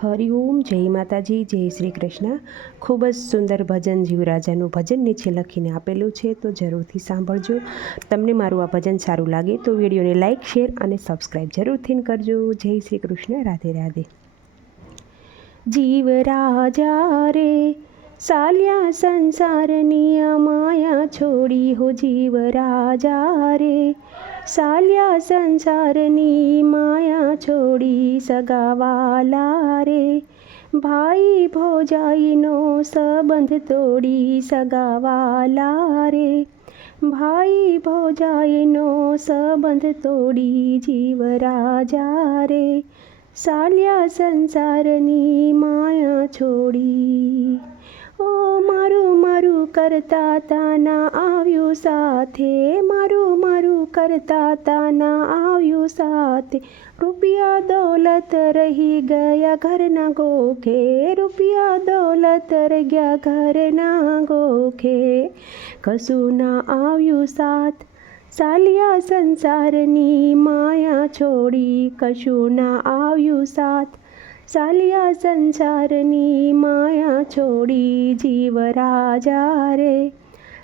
હરિઓમ જય માતાજી, જય શ્રી કૃષ્ણ. ખૂબ જ સુંદર ભજન જીવરાજાનું ભજન નીચે લખીને આપેલું છે, તો જરૂરથી સાંભળજો. તમને મારું આ ભજન સારું લાગે તો વિડીયોને લાઇક શેર અને સબસ્ક્રાઈબ જરૂરથી કરજો. જય શ્રી કૃષ્ણ, રાધે રાધે. જીવ રાજા રે, સાલ્યા સંસારની માયા છોડી હો જીવ રાજા રે. સાલ્યા સંસારની માયા છોડી સગાવાલા રે ભાઈ ભોજાઈનો સંબંધ તોડી સગાવાલા રે ભાઈ ભોજાઈનો સંબંધ તોડી જીવ રાજા રે સાલ્યા સંસારની માયા છોડી ઓ મારું મારું કરતા તાના આવ્યું સાથે. મારું મારું કરતા તાના આવ્યું સાથે. રૂપિયા દોલત રહી ગયા ઘરના ગોખે. રૂપિયા દોલત રહી ગયા ઘરના ગોખે. કશું ના આવ્યું સાથ. સાલિયા સંસારની માયા છોડી કશું ના આવ્યું સાથ. સાલિયા સંસારની માયા છોડી જીવ રાજા રે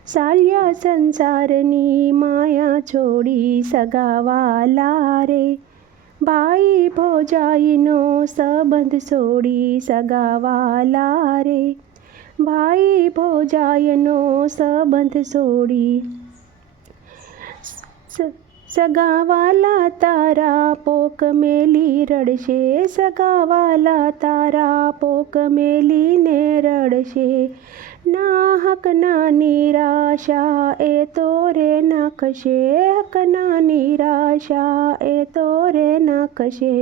ચાલ્યા સંસારની માયા છોડી સગાવાલા રે ભાઈ ભોજાઈનો સંબંધ છોડી સગાવાલા રે ભાઈ ભોજાયનો સંબંધ છોડી સગાવાલા તારા પોક મેલી રડશે સગાવાલા તારા પોક મેલીને રડશે ના હકના નિરાશા એ તો રે નાખશે હકના નિરાશા એ તો રે નાખશે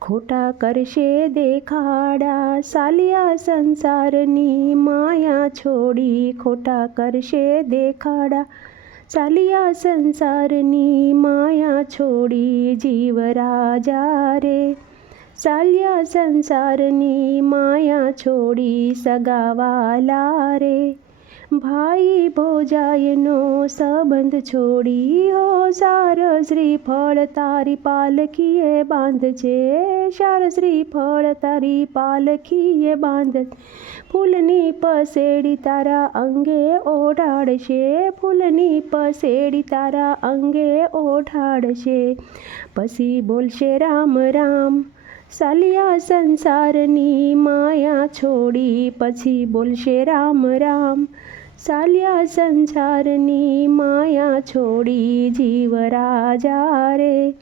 ખોટા કરશે દેખાડા સાલિયા સંસારની માયા છોડી ખોટા કરશે દેખાડા ચાલિયા સંસારની માયા છોડી જીવ રાજા રે. ચાલ્યા સંસારની માયા છોડી સગાવાલા રે. ભાઈ ભોજાયનો સંબંધ છોડી હો સાર શ્રીફળ, તારી પાલખીએ બાંધજે સાર શ્રીફળ, તારી પાલખીએ બાંધ. ફૂલની પસેડી તારા અંગે ઓઢાડશે. ફૂલની પસેડી તારા અંગે ઓઢાડશે. પછી બોલશે રામ રામ. સાલિયા સંસારની માયા છોડી પછી બોલશે રામ રામ. સાલિયા સંસારની માયા છોડી જીવ રાજા રે.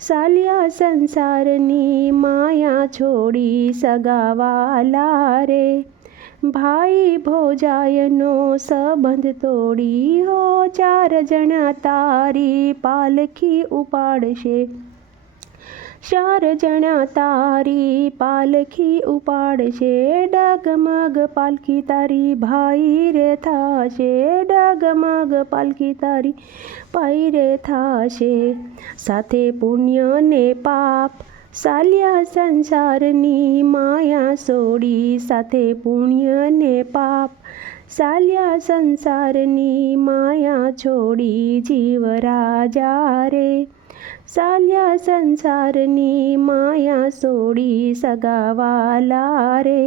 સાલિયા સંસારની માયા છોડી સગાવાલા રે. ભાઈ ભોજાયનો સંબંધ તોડી હો, ચાર જણા તારી પાલખી ઉપાડશે. ચાર જણા તારી પાલખી ઉપાડશે, ડગમગ પાલખી તારી ભાઈ રે થાશે, ડગમગ પાલખી તારી પાઈ રે થાશે. સાથે પુણ્ય ને પાપ, સાલ્યા સંસારની માયા સોડી, સાથે પુણ્ય ને પાપ, સાલ્યા સંસારની માયા છોડી, જીવ રાજા રે. સાલ્યા સંસારની માયા સોડી સગાવાલા રે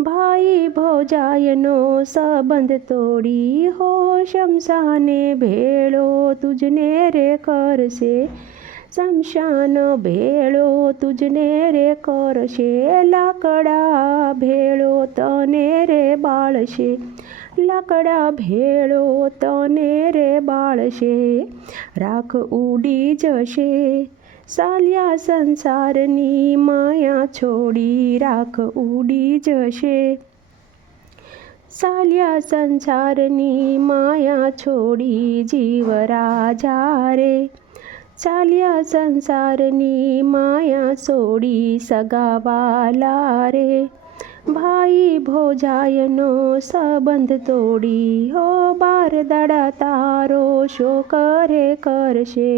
ભાઈ ભોજાયનો સંબંધ તોડી હો શમશાને ભેળો તુજને રે કરશે શમશાન ભેળો તુજને રે કરશે લાકડા ભેળો તને રે બાળશે લાકડા ભેળો તને રે બાળશે. રાખ ઉડી જશે. સાલ્યા સંસારની માયા છોડી રાખ ઉડી જશે. સાલ્યા સંસારની માયા છોડી જીવ રાજા રે. ચાલ્યા સંસારની માયા છોડી સગાવાલા રે. ભાઈ ભોજાયનો સંબંધ તોડી હો બાર દાડા તારો શો કરે કરશે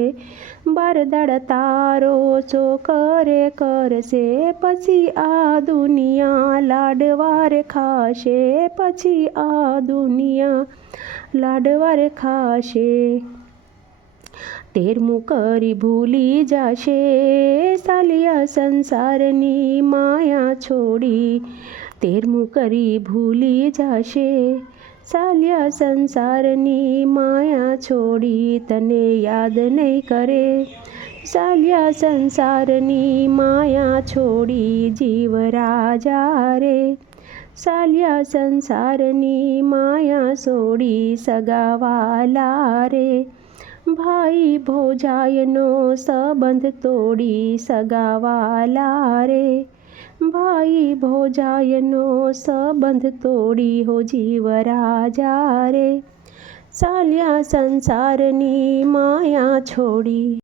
બાર દાડા તારો શો કરે કરશે પછી આ દુનિયા લાડવાર ખાશે પછી આ દુનિયા લાડવાર ખાશે તેરમું કરી ભૂલી જાશે સાલિયા સંસારની માયા છોડી તેરમું કરી ભૂલી જાશે. સાલિયા સંસારની માયા છોડી તને યાદ નહીં કરે. સાલિયા સંસારની માયા છોડી જીવ રાજા રે. સાલિયા સંસારની માયા છોડી સગાવાલા રે. ભાઈ ભોજાયનો સંબંધ તોડી સગાવાલા રે ભાઈ ભોજાયનો સંબંધ તોડી હો જીવ રાજા રે સાલ્યા સંસારની માયા છોડી